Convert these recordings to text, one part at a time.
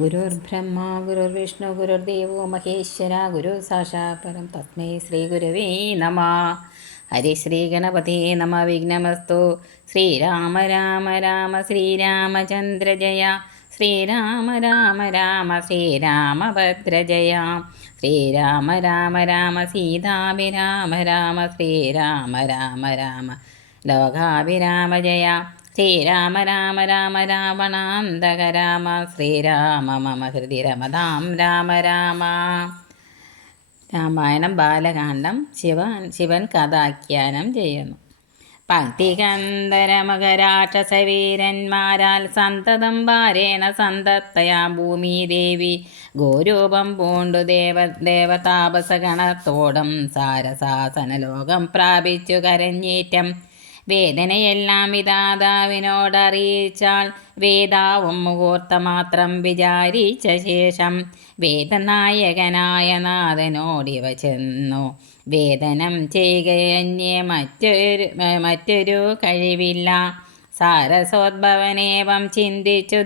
ഗുരുർബ്രഹ്മ ഗുരുർവിഷ്ണു ഗുരുർദേവോ മഹേശ്വര ഗുരു സാക്ഷാത് പരം തസ്മൈ ശ്രീ ഗുരവേ നമ. ഹരി ശ്രീ ഗണപതി നമ. വിഘ്നമസ്തു. ശ്രീരാമ രാമ രാമ ശ്രീരാമചന്ദ്ര ജയ. ശ്രീരാമ രാമ രാമ ശ്രീരാമഭദ്ര ജയ. ശ്രീരാമ രാമ രാമ സീതാഭിരാമ രാമ ശ്രീരാമ രാമ രാമ ലോകാഭിരാമ ജയ. ശ്രീരാമ രാമ രാമ രാവണാന്തക രാമ ശ്രീരാമ മമ ഹൃദി രമതാം രാമ രാമ. രാമായണം ബാലകാന്ഡം ശിവൻ കഥാഖ്യാനം ചെയ്യുന്നു. പക്തികന്ധരമകരാക്ഷസവീരന്മാരാൽ സന്തതം ഭാരേണ സന്തത്തയാ ഭൂമി ദേവി ഗോരൂപം പൂണ്ടു ദേവതാപസഗണത്തോടും സാരസാസനലോകം പ്രാപിച്ചു കരഞ്ഞേറ്റം. വേദനയെല്ലാം വിധാതാവിനോടറിയിച്ചാൽ വേദാവും മുഹൂർത്തമാത്രം വിചാരിച്ച ശേഷം വേദനായകനായ നാഥനോടിവ ചെന്നു. വേദനം ചെയ്യുകയന്യേ മറ്റൊരു കഴിവില്ല. സാരസോദ്ഭവനേവം ചിന്തിച്ചു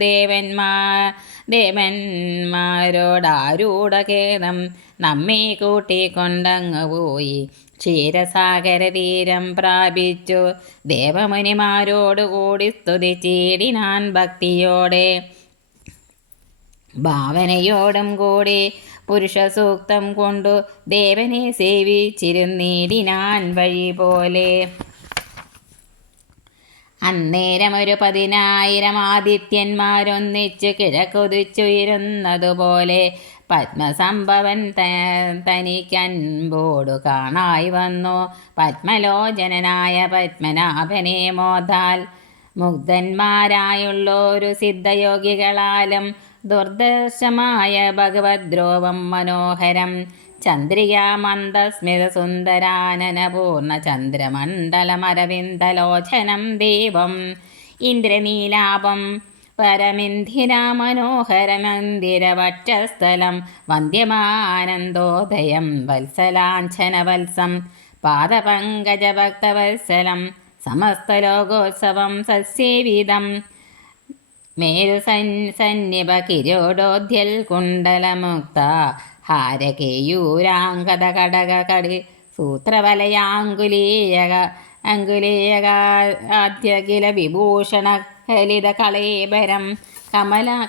ദേവന്മാരോടാരൂഢഖേദം നമ്മെ കൂട്ടിക്കൊണ്ടങ്ങ് പോയി. ക്ഷീരസാഗര തീരം പ്രാപിച്ചു ദേവമുനിമാരോടുകൂടി സ്തുതിച്ചിടിനാൻ ഭക്തിയോടെ ഭാവനയോടും കൂടി പുരുഷസൂക്തം കൊണ്ടു ദേവനെ സേവിച്ചിരുന്നിടിനാൻ വഴി പോലെ. അന്നേരം ഒരു 10,000 ആദിത്യന്മാരൊന്നിച്ചു കിഴക്കുതിച്ചുയരുന്നതുപോലെ പത്മസംഭവൻ തനിക്കൻപോടു കാണായി വന്നു. പത്മലോചനായ പത്മനാഭനെ മോദാൽ മുഗ്ധന്മാരായുള്ളൊരു സിദ്ധയോഗികളാലും ദുർദർശമായ ഭഗവദ്രോപം മനോഹരം. ചന്ദ്രികാമന്ദസ്മിത സുന്ദരാനനപൂർണ ചന്ദ്രമണ്ഡലമരവിന്ദലോചനം ദേവം ഇന്ദ്രനീലാപം പരമിന്ദിരാ മനോഹരമന്ദിരവക്ഷസ്ഥലം വന്ദ്യമാനന്ദോദയം വത്സലാഞ്ഛനവത്സം പാദപങ്കജഭക്തവത്സലം സമസ്തലോകോത്സവം സസ്യേവിതം. മേരുസന്നിഭ കിരീടോദ്യൽ കുണ്ടലമുക്ത ഹാരകേയൂരാംഗത കടക കടി സൂത്രവലയാങ്കുലീയകാദ്യകില വിഭൂഷണ ഹലിത കളേബരം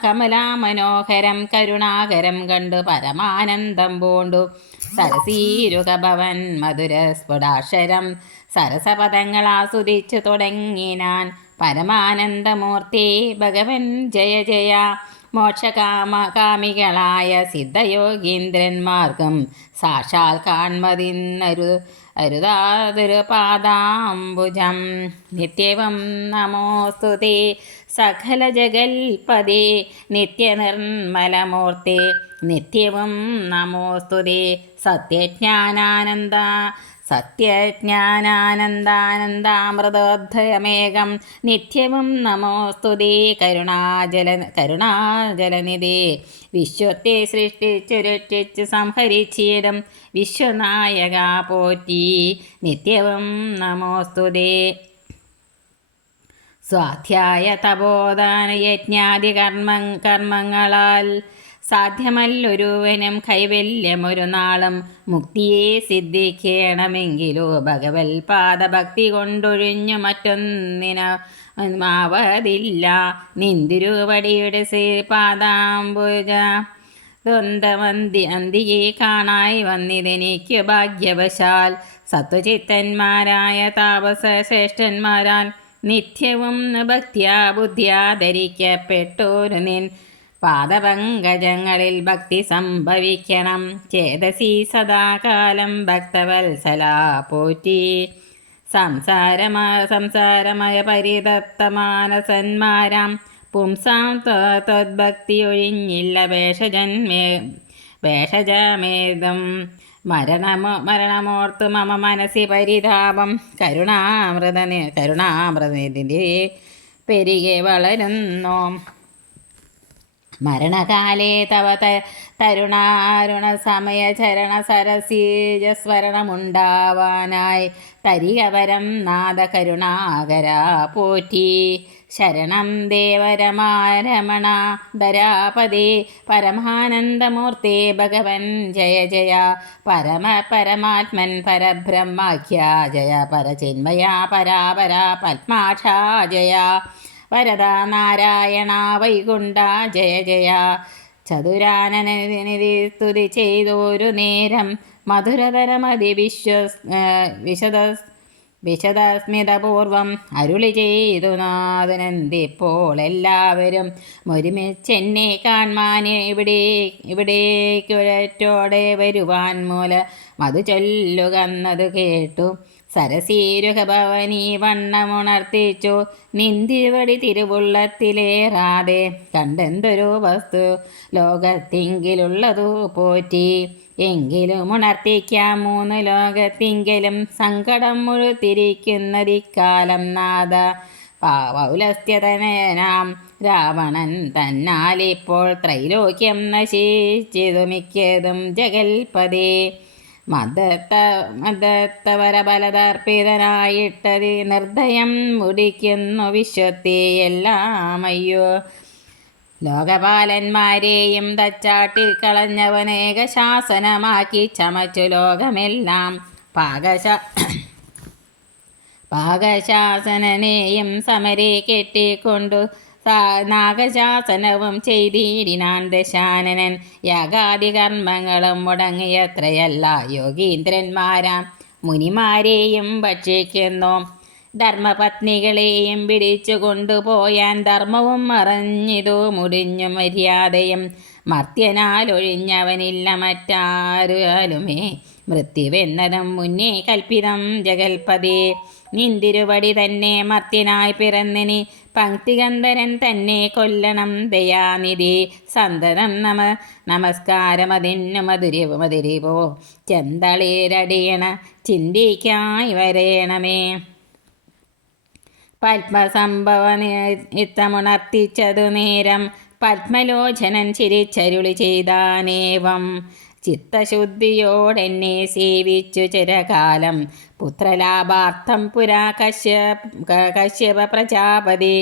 കമലാമനോഹരം കരുണാകരം കണ്ടു പരമാനന്ദം പൂണ്ടു സരസീരുകഭവൻ മധുരസ്ഫുടാക്ഷരം സരസപദങ്ങൾ ആസ്വദിച്ചു തുടങ്ങിനാൻ. പരമാനന്ദമൂർത്തി ഭഗവൻ ജയ ജയ. മോക്ഷകാമികളായ സിദ്ധയോഗീന്ദ്രന്മാർക്കും സാക്ഷാൽ അരുതാതൊരു പാദാംബുജം. നിത്യവും നമോസ്തുതേ സകല ജഗൽപദേ നിത്യനിർമ്മലമൂർത്തി. നിത്യവും നമോസ്തുതേ സത്യജ്ഞാനാനന്ദാമൃതോദ്ധയമേകം. നിത്യവും നമോസ്തുതേ കരുണാജലനിധേ. വിശ്വത്തെ സൃഷ്ടിച്ചു രക്ഷിച്ചു സംഹരിച്ചിടും വിശ്വനായക പോറ്റി. നിത്യവും നമോസ്തുതേ. സ്വാധ്യായ തപോദാന യജ്ഞാദി കർമ്മങ്ങളാൽ സാധ്യമല്ലൊരുവനും കൈവല്യമൊരു നാളും. മുക്തിയെ സിദ്ധിക്കണമെങ്കിലോ ഭഗവൽ പാദഭക്തി കൊണ്ടൊഴിഞ്ഞു മറ്റൊന്നിനാവതില്ല. നിന്തിരുവടിയുടെ പാദാംബുജ അന്തിയെ കാണായി വന്നിതെനിക്കു ഭാഗ്യവശാൽ. സത്വചിത്തന്മാരായ താപസ ശ്രേഷ്ഠന്മാരാൽ നിത്യവും ഭക്ത്യാ ബുദ്ധ്യാ ധരിക്കപ്പെട്ടോരു നിൻ പാദപങ്കജങ്ങളിൽ ഭക്തി സംഭവിക്കണം. ചേതസി സദാകാലം ഭക്തവത്സല പോറ്റി. സംസാരമയ പരിതപ്തമാനസന്മാരാം പുംസാം ത്വദ്ഭക്തി ഒഴിഞ്ഞില്ല ഭേഷജമേദം. മരണമോർത്തു മമ മനസ്സി പരിതാപം. കരുണാമൃതനിധി പെരുകെ വളരുന്നു. മരണകാലേ തവ തരുണാരുണ സമയ ചരണ സരസീജസ്മരണമുണ്ടാവാനായി തരികവരം നാദ കരുണാകര പോറ്റി. ശരണം ദേവരമാരമണ ധരാപദേ പരമാനന്ദമൂർത്തേ ഭഗവൻ ജയ ജയ പരമാത്മൻ പരബ്രഹ്മാഖ്യ ജയ പരചിന്മയ പരാപര പത്മാക്ഷ ജയ വരദ നാരായണ വൈകുണ്ഠ ജയ ജയ ചതുരാനനനിധി സ്തുതി ചെയ്തൊരു നേരം മധുരതരമതി വിശദസ്മിതപൂർവം അരുളി ചെയ്തു നാഥനന്തിപ്പോൾ എല്ലാവരും ഒരുമിച്ചെന്നെ കാൺമാൻ ഇവിടേക്കൊരറ്റോടെ വരുവാൻ മൂല മധു ചൊല്ലുകന്നതു കേട്ടു സരസീരുഹഭവനീ വണ്ണമുണർത്തിച്ചു നിന്തിരുവടി തിരുവുള്ളത്തിലേറാതെ കണ്ടെന്തൊരു വസ്തു ലോകത്തിങ്കിലുള്ളതു പോറ്റി എങ്കിലും ഉണർത്തിക്കാം 3 ലോകത്തിങ്കിലും സങ്കടം മുഴുത്തിരിക്കുന്നതിക്കാലം നാഥ പൗലസ്ത്യതനാം രാവണൻ തന്നാലിപ്പോൾ ത്രൈലോക്യം നശിച്ചിതു മിക്കതും ജഗൽപദേ മദത്തവരബലതർപ്പിതനായിട്ടതി നിർദ്ദയം മുടിക്കുന്നു വിശ്വത്തെ എല്ലാമയ്യോ ലോകപാലന്മാരെയും തച്ചാട്ടിക്കളഞ്ഞവനേക ശാസനമാക്കി ചമച്ചു ലോകമെല്ലാം പാകശാസനനെയും സമരെ കെട്ടിക്കൊണ്ടു നാഗശാസനവും ചെയ്തിടിനാൻ ദശാനനൻ യാഗാദി കർമ്മങ്ങളും മുടങ്ങിയത്രയല്ല യോഗീന്ദ്രന്മാരാം മുനിമാരെയും ഭക്ഷിക്കുന്നു ധർമ്മപത്നികളെയും പിടിച്ചു കൊണ്ടുപോയാൻ ധർമ്മവും മറഞ്ഞിതു മുടിഞ്ഞു മര്യാദയും മർത്യനാലൊഴിഞ്ഞവനില്ല മറ്റാരുമേ മൃത്യുവെന്നതും മുന്നേ കൽപ്പിതം ജഗൽപദേ നിന്തിരുവടി തന്നെ മർത്യനായി പിറന്നിനി പങ്ക്തിഗന്ധരൻ തന്നെ കൊല്ലണം ദയാനിധി സന്തതം നമസ്കാരമതിന്നു മധുരിവോ ചെന്തളിരടിയണ ചിന്തിക്കായി വരേണമേ പത്മസംഭവനിത്തമുണർത്തിച്ചതു നേരം പത്മലോചനൻ ചിരിച്ചരുളി ചെയ്താനേവം ചിത്തശുദ്ധിയോടെന്നെ സേവിച്ചു ചിരകാലം പുത്രലാഭാർത്ഥം പുരാ കശ്യപ പ്രജാപതി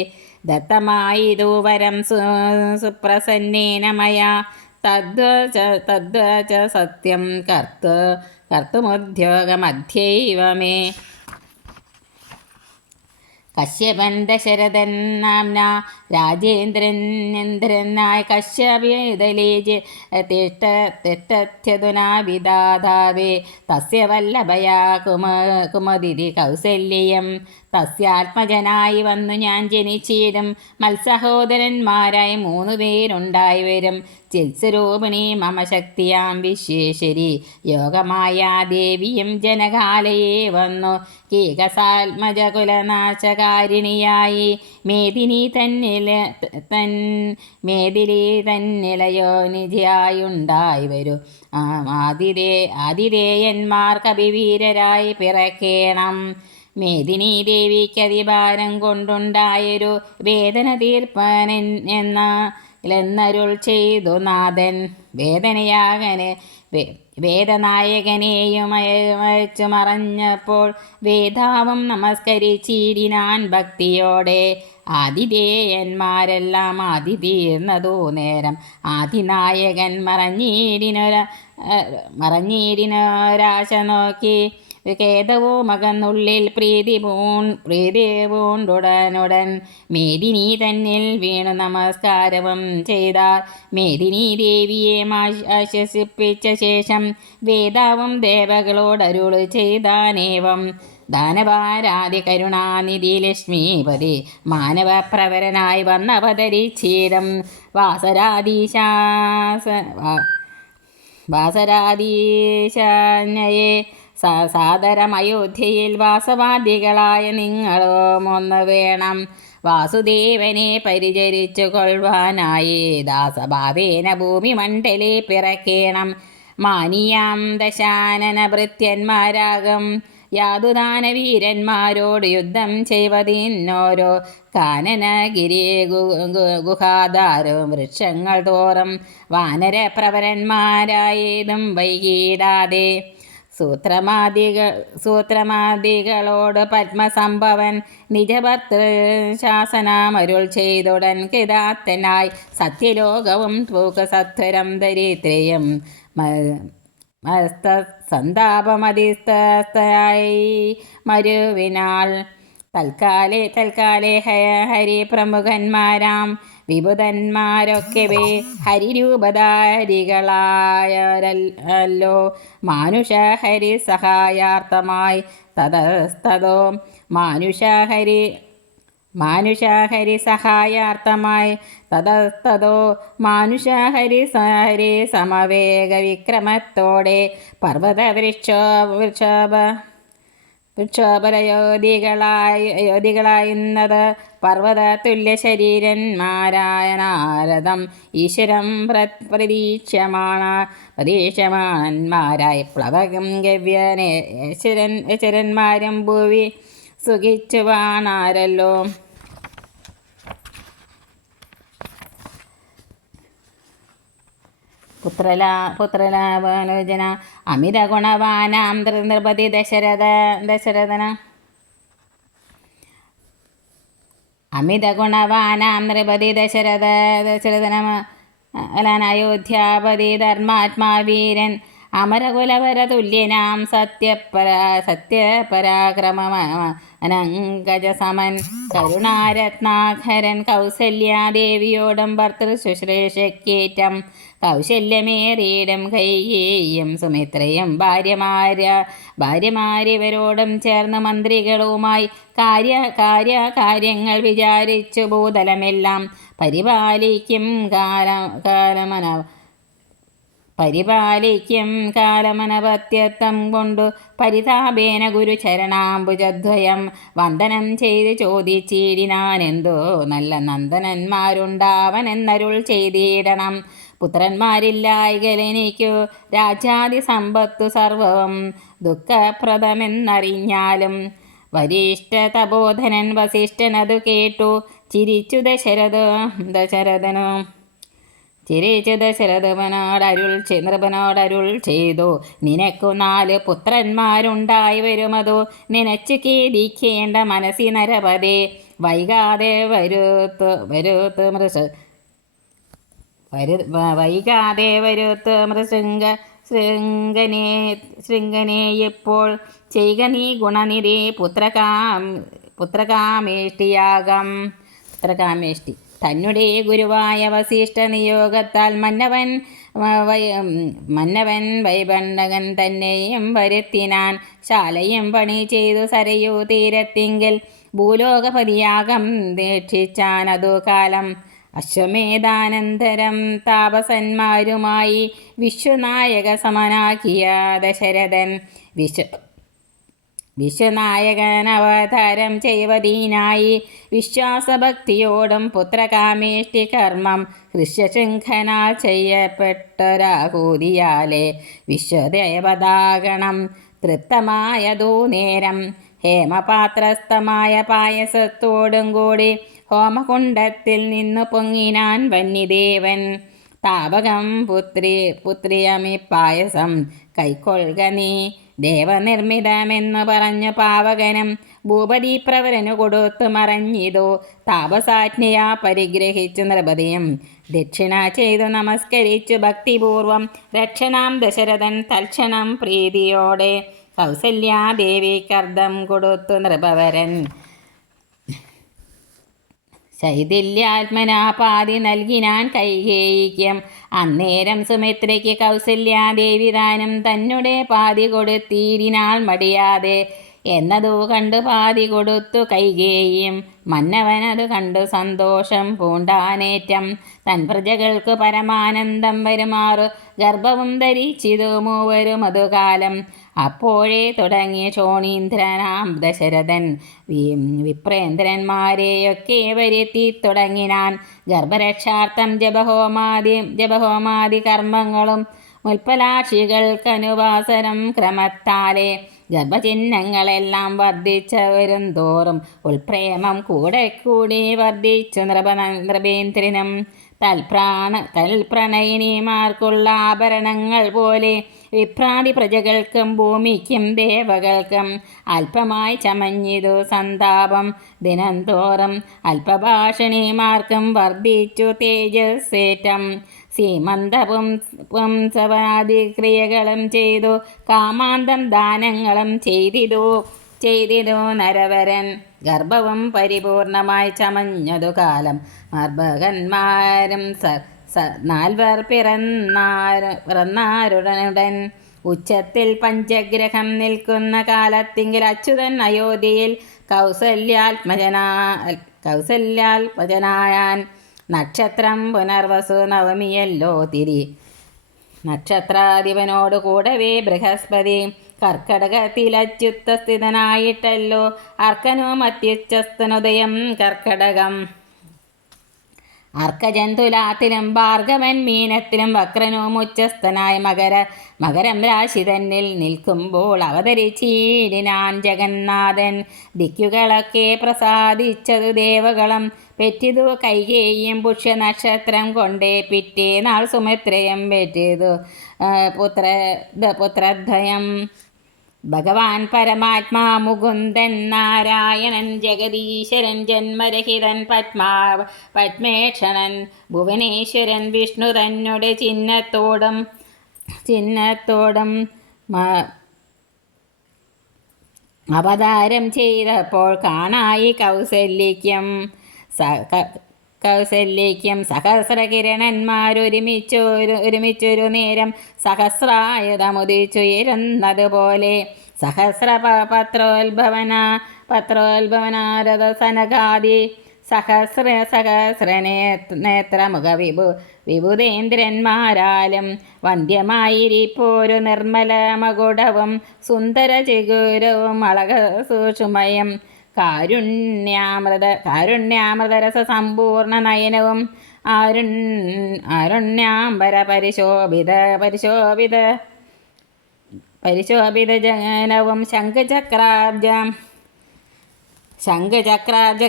ദത്തമായിതു വരം സുപ്രസന്നേന മയാ തദ്വച സത്യം കർത്തുമുദ്യോഗമധ്യൈവ മേ കശ്യപൻ ദശരഥൻ നാംന രാജേന്ദ്രനായ കശ്യപേതലേ തിഷ്ടത്യധുനാ വിദാതാവേ തസ്യ വല്ലഭയാ കുമതിരി കൗസല്യം തസ്യാത്മജനായി വന്നു ഞാൻ ജനിച്ചിടും മത്സഹോദരന്മാരായി 3 പേരുണ്ടായി വരും ചിത്സ്വരൂപിണി മമ ശക്തിയാം വിശ്വേശ്വരി യോഗമായ ദേവിയും ജനകാലയെ വന്നു കീകസാത്മജകുലനാശകാരിണിയായി മേദിനി തന്നിലയോനിജയായുണ്ടായി വരൂ ആതിരേയന്മാർ കവിവീരരായി പിറക്കേണം മേദിനി ദേവിക്കതിഭാരം കൊണ്ടുണ്ടായൊരു വേദന തീർപ്പനെന്നരുൾ ചെയ്തു നാഥൻ വേദനായകനെയും അയച്ചു മറഞ്ഞപ്പോൾ വേദാവും നമസ്കരിച്ചിടിനാൻ ഭക്തിയോടെ ആതിഥേയന്മാരെല്ലാം ആദി തീർന്നതു നേരം ആദിനായകൻ മറഞ്ഞിടിനൊരാശ നോക്കി കേതവും മകന്നുള്ളിൽ പ്രീതി പൂണ്ടുടനുടൻ മേദിനി തന്നിൽ വീണു നമസ്കാരവും ചെയ്താർ മേദിനി ദേവിയെ ആശ്വസിപ്പിച്ച ശേഷം വേദാവും ദേവകളോടരുളി ചെയ്താനേവം ദാനവാരാധി കരുണാനിധി ലക്ഷ്മീപതി മാനവപ്രവരനായി വന്നവതരിച്ചീടം വാസരാധീശാന്യയെ സാദരം അയോധ്യയിൽ വാസവാദികളായ നിങ്ങളും ഒന്ന് വേണം വാസുദേവനെ പരിചരിച്ചു കൊള്ളുവാനായി ദാസഭാവേന ഭൂമി മണ്ഡലേ പിറക്കേണം മാനിയാം ദശാനന ഭൃത്യന്മാരാകും യാതുദാനവീരന്മാരോട് യുദ്ധം ചെയ്വതിന്നോരോ കാനനഗിരി ഗുഹാധാരും വൃക്ഷങ്ങൾ തോറും വാനരപ്രവരന്മാരായതും വൈകിടാതെ സൂത്രമാദികളോട് പത്മസംഭവൻ നിജഭർത്തൃ ശാസനമരുൾ ചെയ്തുടൻ കൃതാർത്ഥനായി സത്യലോകവും പൂക്കസത്വരം ദരിദ്രയും സന്താപമതിസ്തയായി മരുവിനാൾ തൽക്കാലേ ഹരി പ്രമുഖന്മാരാം വിബുധന്മാരൊക്കെവേ ഹരിരൂപധാരികളായല്ലോ മാനുഷഹരി സഹായാർത്ഥമായി തതസ്തതോ മാനുഷഹരി സഹായാർത്ഥമായി തതസ്തതോ മാനുഷഹരി സമവേഗ വിക്രമത്തോടെ വൃക്ഷോപരയോധികളായുന്നത് പർവ്വത തുല്യ ശരീരന്മാരായ നാരദം ഈശ്വരം പ്രതീക്ഷമാണന്മാരായി പ്ലവകം ഗവ്യനേശ്വരന്മാരും ഭൂവി സുഖിച്ചു വാണാരല്ലോ. പുത്രലാഭനുജന അമിത ഗുണവാനാം നൃപതി ദശരഥന അമിത ഗുണവാനാം നൃപതി ദശരഥന അയോധ്യാപതി ധർമാത്മാവീരൻ അമരകുലവര തുല്യനാം സത്യപരാക്രമനങ്കജസമൻ കരുണാരത്നാഖരൻ കൗസല്യാദേവിയോടും ഭർത്തൃശുശ്രൂഷക്കേറ്റം കൗശല്യമേറിയിടും കൈയേയും സുമിത്രയും ഭാര്യമാരിവരോടും ചേർന്ന് മന്ത്രികളുമായി കാര്യങ്ങൾ വിചാരിച്ചു ഭൂതലമെല്ലാം പരിപാലിക്കും കാലമനപത്യത്വം കൊണ്ടു പരിതാപേന ഗുരുചരണാംബുജദ്വയം വന്ദനം ചെയ്ത് ചോദിച്ചിടിനാനെന്തോ നല്ല നന്ദനന്മാരുണ്ടാവനെന്നരുൾ ചെയ്തിടണം. പുത്രന്മാരില്ലായികലെനിക്കു രാജാതി സമ്പത്തു സർവവും ദുഃഖപ്രദമെന്നറിഞ്ഞാലും വരിഷ്ഠതബോധനൻ വസിഷ്ഠനതു കേട്ടു ചിരിച്ചു ദശരഥനോടരുൾ ചെയ്തു നിനക്കു 4 പുത്രന്മാരുണ്ടായി വരുമതോ നിനച്ചു ഖേദിക്കേണ്ട മനസ്സി നരപതേ വൈകാതെ ശൃംഗനെ ഇപ്പോൾ ചെയ്ക നീ ഗുണനിധി പുത്രകാമേഷ്ടി തന്നെ ഗുരുവായ വസിഷ്ഠ നിയോഗത്താൽ മന്നവൻ വൈബണ്ഡകൻ തന്നെയും വരുത്തിനാൻ. ശാലയും പണി ചെയ്തു സരയൂ തീരത്തിങ്കിൽ ഭൂലോകപതിയാകം ദീക്ഷിച്ചാനതു കാലം. അശ്വമേധാനന്തരം താപസന്മാരുമായി വിശ്വനായക സമനാക്കിയ ദശരഥൻ വിശ്വനായകൻ അവതാരം ചെയ്വതീനായി വിശ്വാസഭക്തിയോടും പുത്രകാമേഷ്ടി കർമ്മം ഹൃഷ്യശൃംഖനാൽ ചെയ്യപ്പെട്ടൊരാഹൂതിയാലെ വിശ്വദേവതാഗണം തൃപ്തമായതൂ നേരം ഹേമപാത്രസ്ഥമായ പായസത്തോടും കൂടി ഹോമകുണ്ഡത്തിൽ നിന്നു പൊങ്ങിനാൻ വന്യദേവൻ. താപകം പുത്രിയമി പായസം കൈക്കൊള്ളുക നീ ദേവനിർമ്മിതമെന്നു പറഞ്ഞു പാവകനും ഭൂപതിപ്രവരനു കൊടുത്തു മറഞ്ഞിതോ. താപസാജ്ഞയാ പരിഗ്രഹിച്ചു നൃപതിയും ദക്ഷിണ ചെയ്തു നമസ്കരിച്ചു ഭക്തിപൂർവം രക്ഷനാം ദശരഥൻ തൽക്ഷണം പ്രീതിയോടെ കൗസല്യാദേവിക്കർദ്ധം കൊടുത്തു നൃപവരൻ. ശൈഥില്യാത്മനാ പാതി നൽകിനാൻ കൈകേയിക്കും. അന്നേരം സുമിത്രയ്ക്ക് കൗസല്യാദേവി താനും തന്നെ പാതി കൊടുത്തീരിനാൾ മടിയാതെ എന്നതു കണ്ടു പാതി കൊടുത്തു കൈകേയും. മന്നവനതു കണ്ടു സന്തോഷം പൂണ്ടാനേറ്റം തൻ പ്രജകൾക്കു പരമാനന്ദം വരുമാറു ഗർഭവും ധരിച്ചിതു മൂവരും അതുകാലം. അപ്പോഴേ തുടങ്ങിയ ശോണീന്ദ്രനാം ദശരഥൻ വിപ്രേന്ദ്രന്മാരെയൊക്കെ വരുത്തി തുടങ്ങിനാൻ. ഗർഭരക്ഷാർത്ഥം ജപഹോമാദി കർമ്മങ്ങളും മുൽപ്പലാക്ഷികൾക്കനുവാസനം ക്രമത്താലെ ഗർഭചിഹ്നങ്ങളെല്ലാം വർദ്ധിച്ചവരും തോറും ഉൾപ്രേമം കൂടെ കൂടി വർദ്ധിച്ചു നൃപേന്ദ്രനും. തൽപ്രണയിനിമാർക്കുള്ള ആഭരണങ്ങൾ പോലെ വിഭ്രാതി പ്രജകൾക്കും ഭൂമിക്കും ദേവകൾക്കും അല്പമായി ചമഞ്ഞിതു സന്താപം ദിനംതോറും. അല്പഭാഷണിമാർക്കും വർദ്ധിച്ചു തേജസ്സേറ്റം. സീമന്തപുംസവാദിക്രിയകളും ചെയ്തു കാമാന്തം ദാനങ്ങളും ചെയ്തിതു നരവരൻ. ഗർഭവും പരിപൂർണമായി ചമഞ്ഞതു കാലം. മർഭകന്മാരും 4 പിറന്നാരുടനുടൻ. ഉച്ചത്തിൽ പഞ്ചഗ്രഹം നിൽക്കുന്ന കാലത്തിങ്കിൽ അച്യുതൻ അയോധ്യയിൽ കൗസല്യാത്മജനായാൻ. നക്ഷത്രം പുനർവസു നവമിയല്ലോ തിരി. നക്ഷത്രാധിപനോട് കൂടവേ ബൃഹസ്പതി കർക്കടകത്തിലച്യുതസ്ഥിതനായിട്ടല്ലോ. അർക്കനും അത്യുച്ചസ്ഥനുദയം കർക്കടകം. അർക്കജൻ തുലാത്തിലും ഭാർഗവൻ മീനത്തിലും വക്രനും ഉച്ചസ്ഥനായി മകരം രാശി തന്നിൽ നിൽക്കുമ്പോൾ അവതരിച്ചീടിനാൻ ജഗന്നാഥൻ. ദിക്കുകളൊക്കെ പ്രസാദിച്ചതു ദേവകളം. പെറ്റിതു കൈകേയും പുഷ്യനക്ഷത്രം കൊണ്ടേ. പിറ്റേനാൾ സുമിത്രയും പെറ്റിതു പുത്രദ്വയം. ഭഗവാൻ പരമാത്മാ മുകുന്ദൻ നാരായണൻ ജഗദീശ്വരൻ ജന്മരഹിതൻ പത്മേക്ഷണൻ ഭുവനേശ്വരൻ വിഷ്ണു തന്നുടെ ചിഹ്നത്തോടും അവതാരം ചെയ്തപ്പോൾ കാണായി കൗസല്യയ്ക്കും സഹസ്രകിരണന്മാരൊരുമിച്ചൊരു നേരം സഹസ്രായുധമുദിച്ചുയരുന്നതുപോലെ. പത്രോത്ഭവനാരദ സനകാദി സഹസ്രനേത്രമുഖ വിഭുതേന്ദ്രന്മാരാലും വന്ധ്യമായിരിപ്പോരു നിർമ്മല മകുടവും സുന്ദര ചിഗുരവും അളക സൂക്ഷ്മയം കാരുണ്യാമൃതരസ സമ്പൂർണ നയനവും ആരുണ്യാംബര പരിശോഭിത ജനവും ശംഖചക്രാബ്ജ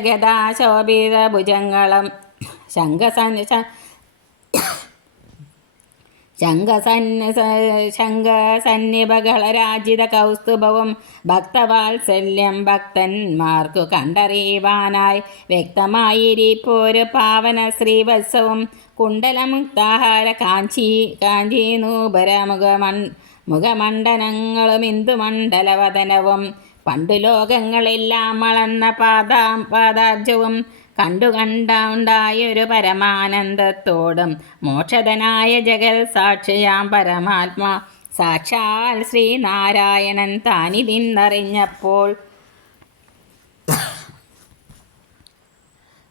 ഗദാശോഭിത ഭുജങ്ങളും ശംഖസന്നിഭകളരാജിത കൗസ്തുഭവും ഭക്തവാത്സല്യം ഭക്തന്മാർക്കു കണ്ടറിയുവാനായി വ്യക്തമായിരിപ്പോരു പാവന ശ്രീവത്സവും കുണ്ടലമുക്താഹാര കാഞ്ചീനൂപര മുഖമണ്ഡലങ്ങളും ഇന്ദുമണ്ഡലവദനവും പണ്ടു ലോകങ്ങളെല്ലാം അളന്ന പാദാബ്ജവും കണ്ടുണ്ടായൊരു പരമാനന്ദത്തോടും മോക്ഷതനായ ജഗൽ സാക്ഷിയാം പരമാത്മാ സാക്ഷാൽ ശ്രീനാരായണൻ താനിതിന്നറിഞ്ഞപ്പോൾ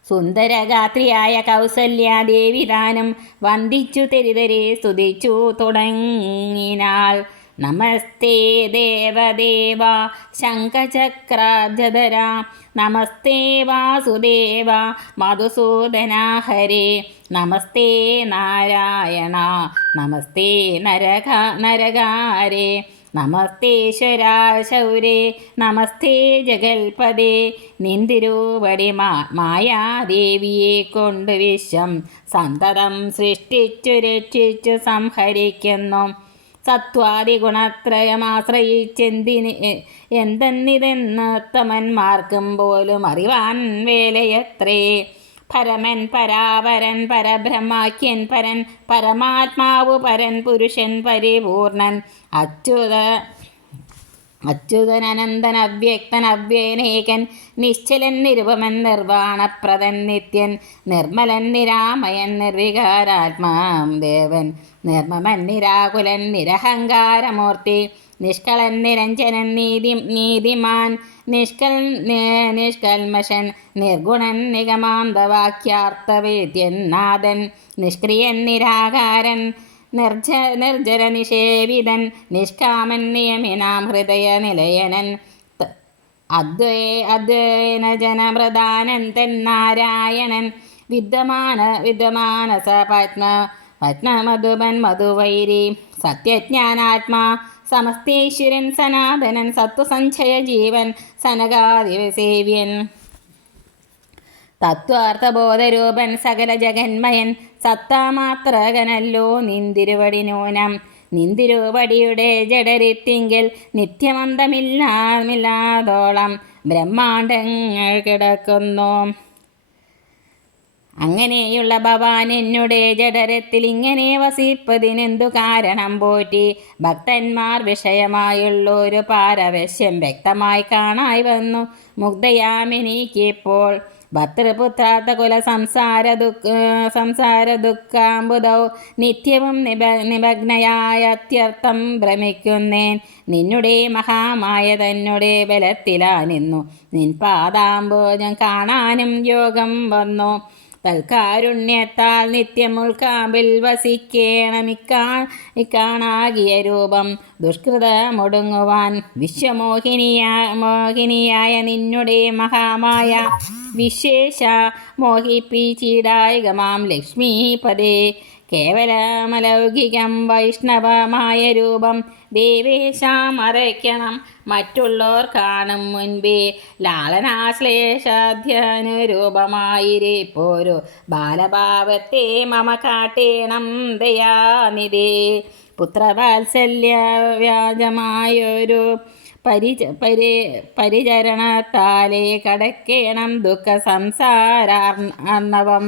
സുന്ദരഗാത്രിയായ കൗസല്യാദേവി താനും വന്ദിച്ചു തെരിതരെ സ്തുതിച്ചു തുടങ്ങിനാൾ. നമസ്തേ ദേവദേവ ശംഖചക്രാബ്ജധര നമസ്തേ വാസുദേവ മധുസൂദന ഹരേ നമസ്തേ നാരായണ നമസ്തേ നരകാരേ നമസ്തേശ്വരാ ശൗരേ നമസ്തേ ജഗൽപദേ. നിന്തിരുവടി മായാദേവിയെ കൊണ്ട് വിശ്വം സന്തതം സൃഷ്ടിച്ചു രക്ഷിച്ചു സംഹരിക്കുന്നു. സത്വാദി ഗുണത്രയമാശ്രയിച്ചെന്തിന് എന്തെന്നിതെന്നോത്തമന്മാർക്കും പോലും അറിവാൻ വേലയത്രേ. പരമൻ പരാപരൻ പരബ്രഹ്മാഖ്യൻ പരൻ പരമാത്മാവു പരൻ പുരുഷൻ പരിപൂർണൻ അച്യുതനനന്ദൻ അവ്യക്തൻ അവ്യനേകൻ നിശ്ചലൻ നിരുപമൻ നിർവാണപ്രദൻ നിത്യൻ നിർമ്മലൻ നിരാമയൻ നിർവികാരാത്മാം ദേവൻ നിർമ്മമൻ നിരാകുലൻ നിരഹങ്കാരമൂർത്തി നിഷ്കളൻ നിരഞ്ജനൻ നീതിമാൻ നിഷ്കൽമഷൻ നിർഗുണൻ നിഗമാന്തവാക്യാർത്ഥവേദ്യൻ നാഥൻ നിഷ്ക്രിയൻ നിരാകാരൻ നിർജ്ജര നിഷേവിതൻ നിഷ്കാമൻ നിയമിനാം ഹൃദയ നിലയനൻ അദ്വൈന ജനമൃദാനന്ദൻ നാരായണൻ വിദ്യമാനസ പത്മമധുബൻ മധുവൈരി സത്യജ്ഞാനാത്മാ സമസ്തേശ്വരൻ സനാതനൻ സത്വസഞ്ചയ ജീവൻ സനകാദിവസേവ്യൻ തത്വാർത്ഥബോധരൂപൻ സകല ജഗന്മയൻ സത്താമാത്രകനല്ലോ നിന്തിരുവടിനൂനം. നിന്തിരുവടിയുടെ ജഡരിത്തിങ്കിൽ നിത്യമന്തമില്ലാതോളം ബ്രഹ്മാണ്ടങ്ങൾ കിടക്കുന്നു. അങ്ങനെയുള്ള ഭവാൻ എന്നുടെ ജഡരത്തിൽ ഇങ്ങനെ വസിപ്പതിനെന്തു കാരണം പോറ്റി? ഭക്തന്മാർ വിഷയമായുള്ളൊരു പാരവശ്യം വ്യക്തമായി കാണായി വന്നു മുഗ്ധയാമെനിക്കിപ്പോൾ. ഭർത്തൃപുത്രാർത്ഥ കുല സംസാര ദുഃഖാമ്പുതൗ നിത്യവും നിമഗ്നയായ അത്യർത്ഥം ഭ്രമിക്കുന്നേൻ. നിന്നുടെ മഹാമായ തന്നെ ബലത്തിലാ നിന്നു നിൻ പാദാംബോജം കാണാനും യോഗം വന്നു. തൽക്കാരുണ്യത്താൽ നിത്യമുൾക്കാമ്പിൽ വസിക്കേണമിക്കാണാകിയ രൂപം ദുഷ്കൃതമൊടുങ്ങുവാൻ മോഹിനിയായ നിന്നുടെ മഹാമായ വിശേഷ മോഹിപ്പിച്ചിടായികമാം ലക്ഷ്മീപദേ. കേവലമലൗകികം വൈഷ്ണവമായ രൂപം ദേവേശാമറയ്ക്കണം മറ്റുള്ളോർ കാണും മുൻപേ. ലാളനാശ്ലേഷാധ്യാനുരൂപമായിരിപ്പോരു ബാലഭാവത്തെ മമ കാട്ടേണം ദയാനിധേ. പുത്രവാത്സല്യ വ്യാജമായൊരു പരിചരണത്താലേ കടക്കേണം ദുഃഖ സംസാരാർണവം.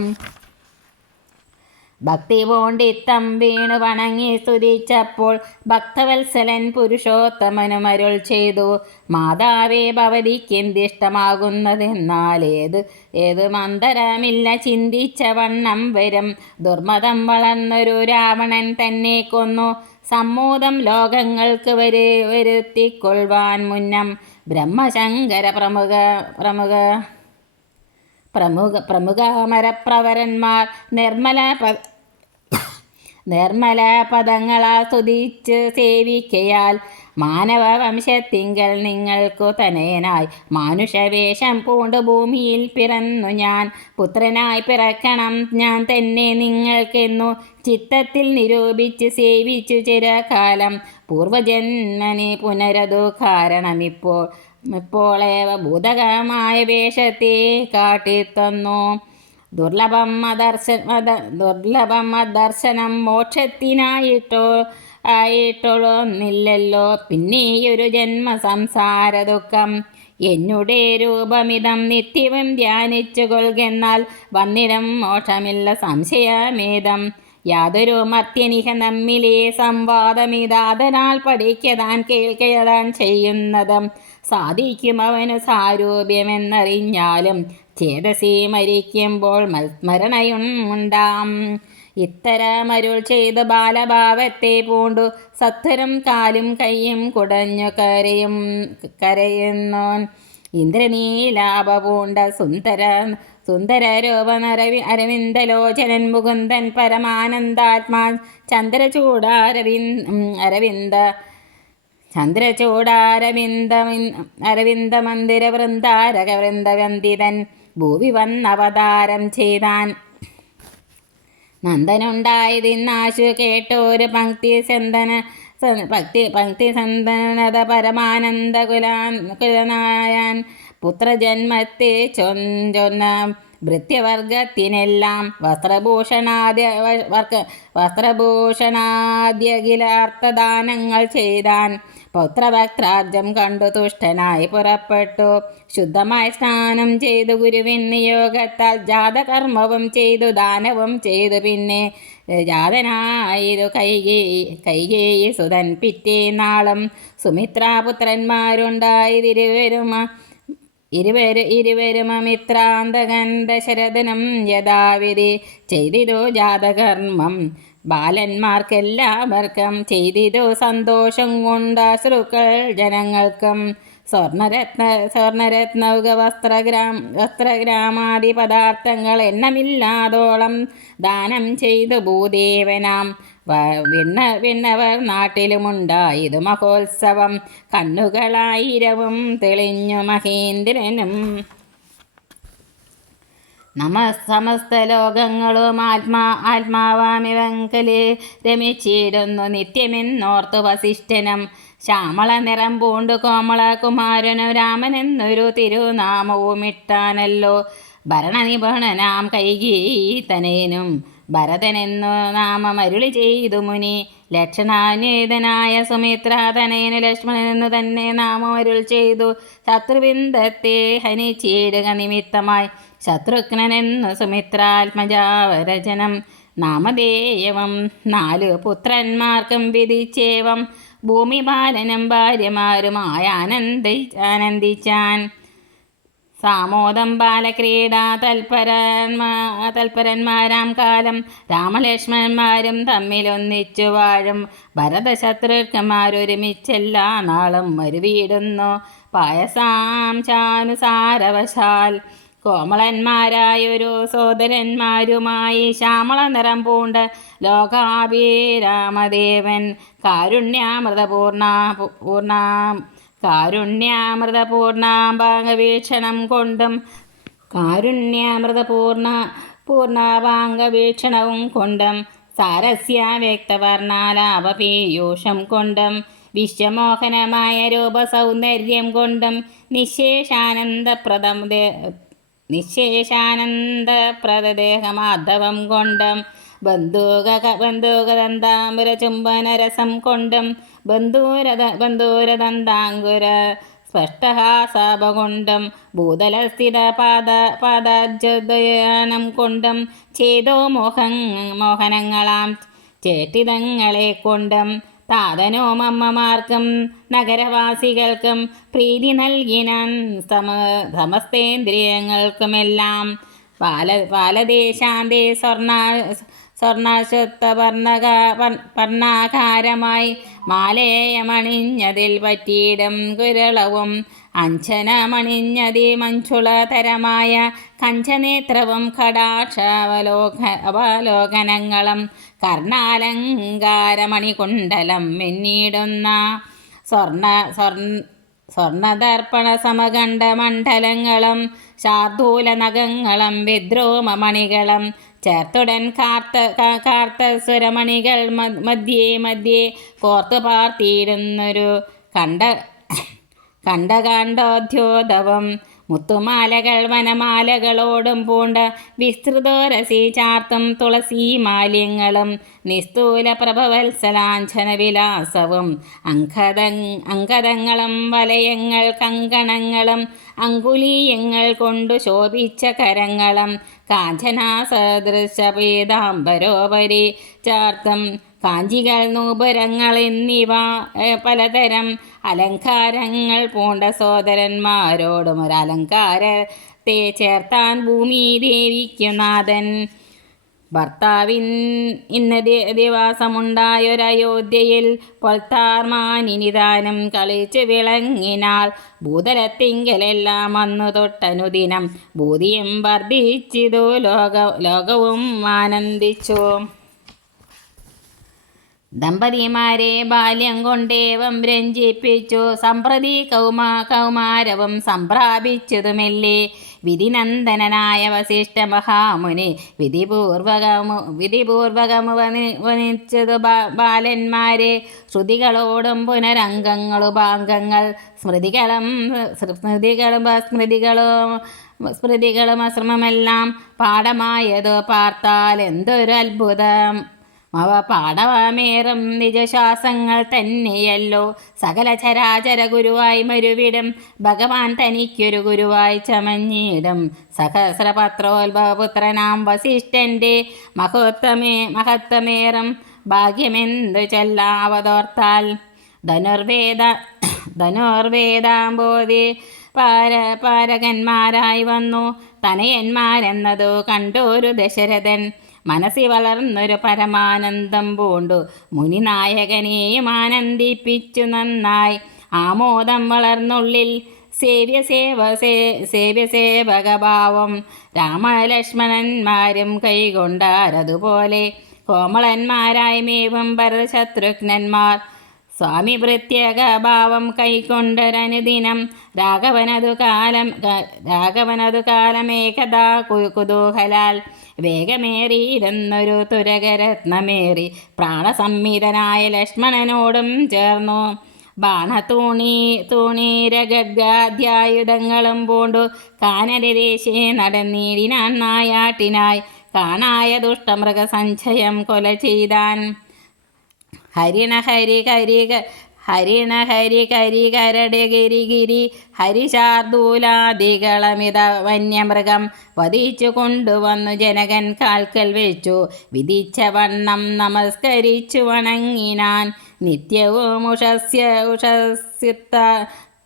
ഭക്തി പൂണ്ടിത്തം വീണു വണങ്ങി സ്തുതിച്ചപ്പോൾ ഭക്തവത്സലൻ പുരുഷോത്തമനുമരുൾ ചെയ്തു. മാതാവേ, ഭവതിക്കെന്തിഷ്ടമാകുന്നതെന്നാൽ ഏതു മന്ദരമില്ല ചിന്തിച്ച വണ്ണം വരും. ദുർമതം വളർന്നൊരു രാവണൻ തന്നെ കൊന്നു സമ്മോദം ലോകങ്ങൾക്ക് വരുത്തിക്കൊള്ളുവാൻ മുന്നം ബ്രഹ്മശങ്കര പ്രമുഖമരപ്രവരന്മാർ നിർമ്മല പദങ്ങളാൽ സ്തുതിച്ച് സേവിക്കയാൽ മാനവ വംശത്തിങ്കൽ നിങ്ങൾക്കു തനയനായി മാനുഷവേഷം പൂണ്ടു ഭൂമിയിൽ പിറന്നു ഞാൻ. പുത്രനായി പിറക്കണം ഞാൻ തന്നെ നിങ്ങൾക്കെന്നു ചിത്തത്തിൽ നിരൂപിച്ച് സേവിച്ചു ചിരകാലം. പൂർവജന്മനി പുനരതു കാരണമിപ്പോളേവ ഭൂതകമായ വേഷത്തെ കാട്ടിത്തന്നു. ദുർലഭം അദർശനം മോക്ഷത്തിനായിട്ടൊന്നില്ലല്ലോ പിന്നെയൊരു ജന്മ സംസാര ദുഃഖം. എന്നുടെ രൂപമിതം നിത്യവും ധ്യാനിച്ചു കൊൽകെന്നാൽ വന്നിടം മോക്ഷമില്ല സംശയമേതം. യാതൊരു മർത്യനിഹ നമ്മിലെ സംവാദമിതാതനാൽ പഠിക്കതാൻ കേൾക്കതാൻ ചെയ്യുന്നതും സാധിക്കും അവനു സാരൂപ്യമെന്നറിഞ്ഞാലും ചേതസി മരിക്കുമ്പോൾ മസ്മരണയുണ്ടാം. ഇത്തരമരുൾ ചെയ്ത് ബാലഭാവത്തെ പൂണ്ടു സത്വരം കാലും കയ്യും കുടഞ്ഞു കരയുന്നോൻ. ഇന്ദ്രനീലാഭ പൂണ്ട സുന്ദരരൂപൻ അരവിന്ദലോചനൻ മുകുന്ദൻ പരമാനന്ദാത്മാ അരവിന്ദമന്ദിര വൃന്ദാരകവൃന്ദവന്ദിതൻ ഭൂവി വന്നവതാരം ചെയ്താൻ. നന്ദനുണ്ടായതിന്നാശു കേട്ടോരു പങ്ക്തി സന്തനത പരമാനന്ദ കുലനായാൻ. പുത്രജന്മത്തെ ചൊന്ന ഭൃത്യവർഗത്തിനെല്ലാം വസ്ത്രഭൂഷണാദ്യഖിലാർത്ഥദാനങ്ങൾ ചെയ്താൻ. പൗത്രഭക്താർജം കണ്ടു തുഷ്ടനായി പുറപ്പെട്ടു. ശുദ്ധമായി സ്നാനം ചെയ്തു ഗുരുവിൻ നിയോഗത്താൽ ജാതകർമ്മവും ചെയ്തു ദാനവും ചെയ്തു. പിന്നെ ജാതനായിരു കൈകേയി സുതൻ പിറ്റേനാളും ഇരുവരും മിത്രാന്തകൻ ദശരഥനും യഥാവിധി ചെയ്തിരു ജാതകർമ്മം. ബാലന്മാർക്കെല്ലാവർക്കും ചെയ്തിരു സന്തോഷം കൊണ്ട് അശ്രുക്കൾ ജനങ്ങൾക്കും. സ്വർണരത്നൗക വസ്ത്രഗ്രാമാദി പദാർത്ഥങ്ങൾ എണ്ണമില്ലാതോളം ദാനം ചെയ്തു ഭൂദേവനാം. വിണ്ണവർ നാട്ടിലുമുണ്ടായതു മഹോത്സവം. കണ്ണുകളായിരവും തെളിഞ്ഞു മഹേന്ദ്രനും. സമസ്ത ലോകങ്ങളും ആത്മാവാമിവങ്കലെ രമിച്ചിടുന്നു നിത്യമെന്നോർത്തു വസിഷ്ഠനും. ശ്യാമള നിറം പൂണ്ടു കോമള കുമാരനും രാമനെന്നൊരു തിരുനാമവും ഇട്ടാനല്ലോ. ഭരണനിപുണനാം കൈകേയിതനയനും ഭരതനെന്നു നാമമരുളി ചെയ്തു മുനി. ലക്ഷണാന്വേതനായ സുമിത്രാതനയനു ലക്ഷ്മണനെന്നു തന്നെ നാമമരുൾ ചെയ്തു. ശത്രുബിന്ദത്തെ ഹനിച്ചിടുക നിമിത്തമായി ശത്രുഘ്നനെന്നു സുമിത്രാത്മജാവരചനം നാമധേയവും 4 പുത്രന്മാർക്കും വിധിച്ചേവം. ഭൂമിപാലനും ഭാര്യമാരുമായ ആനന്ദിച്ചാൻ. സാമോദം ബാലക്രീഡാ തൽപരന്മാരാം കാലം രാമലക്ഷ്മണന്മാരും തമ്മിലൊന്നിച്ചു വാഴും. ഭരതശത്രുഘ്നന്മാരൊരുമിച്ചെല്ലാ നാളും മരുവീടുന്നു പായസാംശാനുസാരവശാൽ. കോമളന്മാരായൊരു സോദരന്മാരുമായി ശ്യാമള നിറം പൂണ്ട് ലോകാഭിരാമദേവൻ കാരുണ്യാമൃതപൂർണാംബാംഗവീക്ഷണം കൊണ്ടും സാരസ്യ വ്യക്തവർണ്ണാലാപപീയൂഷം കൊണ്ടും വിശ്വമോഹനമായ രൂപസൗന്ദര്യം കൊണ്ടും നിശേഷാനന്ദപ്രദദേഹമാധവം കൊണ്ടും ബന്ധൂകദന്താംബുരചുംബനരസം കൊണ്ടും ബന്ധൂരദന്താങ്കുര സ്പഷ്ടഹാസാപ കൊണ്ടും ഭൂതലസ്ഥിത പാദാജ്വദയാനം കൊണ്ടും ചേതോ മോഹനങ്ങളാം ചേട്ടിതങ്ങളെ കൊണ്ടും താതനോമമ്മമാർക്കും നഗരവാസികൾക്കും പ്രീതി നൽകിനാൻ സമസ്തേന്ദ്രിയങ്ങൾക്കുമെല്ലാം. പാലദേശാന്തേ സ്വർണാശ്വത്ഥവർണ്ണാകാരമായി മാലേയമണിഞ്ഞതിൽ പറ്റിയിടും കുരളവും അഞ്ജനമണിഞ്ഞതി മഞ്ജുളതരമായ കഞ്ചനേത്രവും കടാക്ഷാവലോകനങ്ങളും കർണാലങ്കാരമണികുണ്ടലം മിന്നിടുന്ന സ്വർണദർപ്പണ സമകണ്ഠമണ്ഡലങ്ങളും ശാർദൂല നഖങ്ങളും വിദ്രോമമണികളും ചേർത്തുടൻ കാർത്തസ്വരമണികൾ മധ്യേ കോർത്തു പാർത്തിയിടുന്നൊരു കണ്ഠകാണ്ഡോദ്യോതവും മുത്തുമാലകൾ വനമാലകളോടും പൂണ്ട് വിസ്തൃതോരസി ചാർത്തും തുളസീമാല്യങ്ങളും നിസ്തൂല പ്രഭവത്സലാഞ്ഛന വിലാസവും അങ്കദങ്ങളും വലയങ്ങൾ കങ്കണങ്ങളും അങ്കുലീയങ്ങൾ കൊണ്ടു ശോഭിച്ച കരങ്ങളും കാഞ്ചനാസദൃശ പീതാംബരോപരി ചാർത്തും കാഞ്ചികൾ നൂപുരങ്ങൾ എന്നിവ പലതരം അലങ്കാരങ്ങൾ പൂണ്ട സോദരന്മാരോടും ഒരലങ്കാരത്തെ ചേർത്താൻ ഭൂമിദേവിക്കുനാഥൻ. ഭർത്താവിൻ ഇന്ന് ദിവസമുണ്ടായൊരയോധ്യയിൽ പൊൽത്താർമാനിനിതാനും കളിച്ചു വിളങ്ങിനാൽ ഭൂതലത്തിങ്കലെല്ലാം അന്നു തൊട്ടനുദിനം ഭൂതിയും വർദ്ധിച്ചിതു ലോകവും ആനന്ദിച്ചു. ദമ്പതിമാരെ ബാല്യം കൊണ്ടേവം രഞ്ജിപ്പിച്ചു സമ്പ്രതി കൗമാരവും സംപ്രാപിച്ചതുമെല്ലേ. വിധിനന്ദനായ വസിഷ്ഠ മഹാമുനി വിധിപൂർവകമുപനിച്ചതു ബാലന്മാരെ ശ്രുതികളോടും പുനരംഗങ്ങളുപാംഗങ്ങൾ സ്മൃതികളും അശ്രമമെല്ലാം പാഠമായതു പാർത്താൽ എന്തൊരു അത്ഭുതം. അവ പാടവമേറും നിജശ്വാസങ്ങൾ തന്നെയല്ലോ. സകല ചരാചര ഗുരുവായി മരുവിടും ഭഗവാൻ തനിക്കൊരു ഗുരുവായി ചമഞ്ഞിടും. സഹസ്രപത്രോത്ഭവപുത്രനാം വസിഷ്ഠൻ്റെ മഹത്വമേറും ഭാഗ്യമെന്തു ചൊല്ലാവതോർത്താൽ. ധനുർവേദാംബോധി പാരകന്മാരായി വന്നു തനയന്മാരെന്നതു കണ്ടൊരു ദശരഥൻ. മനസ്സി വളർന്നൊരു പരമാനന്ദം പൂണ്ടു മുനിനായകനെയും ആനന്ദിപ്പിച്ചു നന്നായി. ആമോദം വളർന്നുള്ളിൽ സേവ്യസേവകഭാവം രാമലക്ഷ്മണന്മാരും കൈകൊണ്ടാരതുപോലെ. കോമളന്മാരായി മേവും ഭരതശത്രുഘ്നന്മാർ സ്വാമി പ്രത്യേക ഭാവം കൈക്കൊണ്ടൊരനുദിനം രാഘവനതു കാലമേകഥാ കുതൂഹലാൽ വേഗമേറിയിരുന്നൊരു തുരകരത്നമേറി പ്രാണസംഹിതനായ ലക്ഷ്മണനോടും ചേർന്നു തൂണീരഗദ്ഗാധ്യായുധങ്ങളും പൂണ്ടു കാനരദേശേ നടന്നീടിനാൻ നായാട്ടിനായി കാണായ ദുഷ്ടമൃഗസഞ്ചയം കൊല ചെയ്താൻ. ഹരിണ ഹരി കരട് ഗിരി ഹരിശാർദൂലാദികളമിത വന്യമൃഗം വധിച്ചു കൊണ്ടുവന്നു ജനകൻ കാൽക്കൽ വെച്ചു വിധിച്ച വണ്ണം നമസ്കരിച്ചു വണങ്ങിനാൻ. നിത്യവും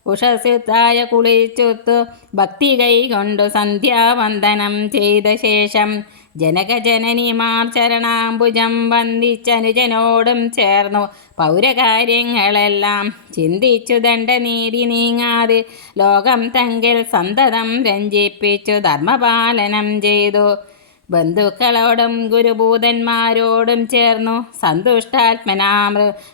ഉഷസ്യുത്തായ കുളിച്ചുത്തു ഭക്തി കൈകൊണ്ടു സന്ധ്യാവന്ദനം ചെയ്ത ശേഷം ജനകജനനിമാർ ചരണാംബുജം വന്ദിച്ചനുജനോടും ചേർന്നു പൗരകാര്യങ്ങളെല്ലാം ചിന്തിച്ചു ദണ്ഡനീതി നീങ്ങാതെ ലോകം തങ്കിൽ സന്തതം രഞ്ജിപ്പിച്ചു ധർമ്മപാലനം ചെയ്തു. ബന്ധുക്കളോടും ഗുരുഭൂതന്മാരോടും ചേർന്നു സന്തുഷ്ടാത്മനാ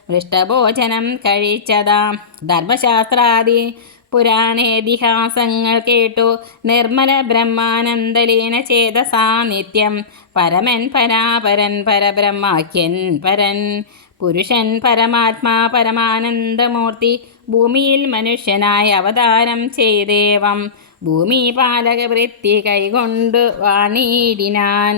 മൃഷ്ടഭോജനം കഴിച്ചതാം. ധർമ്മശാസ്ത്രാദി പുരാണേതിഹാസങ്ങൾ കേട്ടു നിർമ്മല ബ്രഹ്മാനന്ദലീന ചേതസാ നിത്യം പരമൻ പരാപരൻ പരബ്രഹ്മാഖ്യൻ പരൻ പുരുഷൻ പരമാത്മാ പരമാനന്ദമൂർത്തി ഭൂമിയിൽ മനുഷ്യനായി അവതാരം ചെയ്തേവം ഭൂമി പാലകവൃത്തി കൈകൊണ്ടു വാണിടിനാൻ.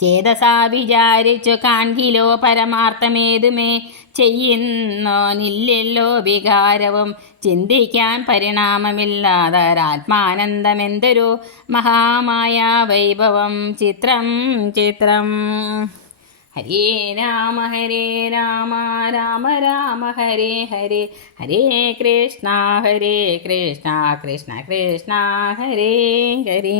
ചേതസാ വിചാരിച്ചു കാൺകിലോ പരമാർത്ഥമേതുമേ ചെയ്യുന്നോനില്ലല്ലോ വികാരവും ചിന്തിക്കാൻ പരിണാമമില്ലാതൊരാത്മാനന്ദമെന്തൊരു മഹാമായ വൈഭവം ചിത്രം ചിത്രം. ഹരേ രാമ രാമ രാമ ഹരേ ഹരേ ഹരേ കൃഷ്ണ കൃഷ്ണ കൃഷ്ണ ഹരേ ഹരേ.